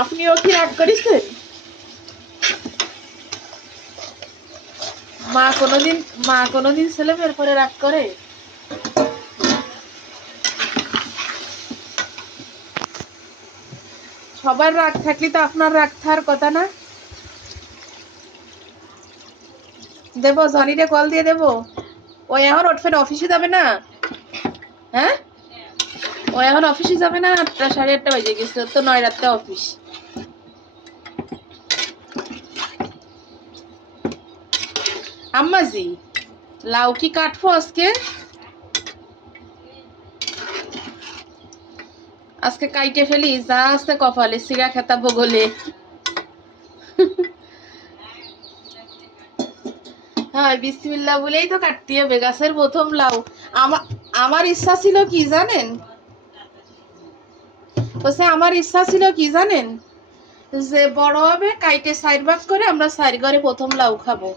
আপনিও কি রাগ করেছেন? মা কোনোদিন ছেলে মেয়ের পরে রাগ করে? সবার রাগ থাকলে তো আপনার রাগ থাকার কথা না? দেবো, জনিরে কল দিয়ে দেবো? ও এখন উঠবে, অফিসে যাবে না? হ্যাঁ, ও এখন অফিসে যাবে না? 8টা 8:30 বাজে গেছে, তো 9 রাতে অফিস। আম্মাজি, লাউ কি কাটবো আজকে? আজকে কাইটে ফেলি, যা আছে কপালে, সিগা খেতা বগলে। হ্যাঁ, বিসমিল্লাহ বলেই তো কাটতে হবে, গাছের প্রথম লাউ। আমার ইচ্ছা ছিল কি জানেন? আমার ইচ্ছা ছিল কি জানেন, যে বড় হবে, কাইটে 4 ভাগ করে আমরা 4 ঘরে প্রথম লাউ খাবো।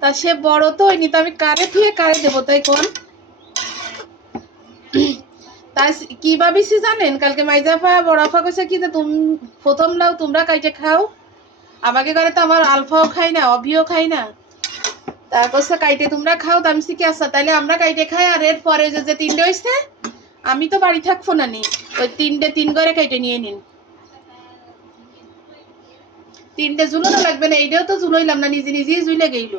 তা সে বড় তো হয়নি, তো আমি কারে থুয়ে কারে দেবো, তাই কোন? তাই কি ভাবিছি জানেন, কালকে মাইজাফা বড়াফা কইছে কি যে তুমি প্রথম লাউ তোমরা কাইটে খাও, আমাকে ঘরে তো আমার আলফাও খাই না, অভিও খাই না। তা কইছে কাইটে তোমরা খাও, তো আমি কি আচ্ছা তাইলে আমরা কাইটে খাই, আর এর পরে যে 3টে হইছে আমি তো বাড়ি থাকবো না নি, ওই 3টে 3 ঘরে কাইটে নিয়ে নিন। 3টে ঝুলানো লাগবে না, এইটাও তো ঝুলাইলাম না, নিজে নিজেই ঝুলে গেইল।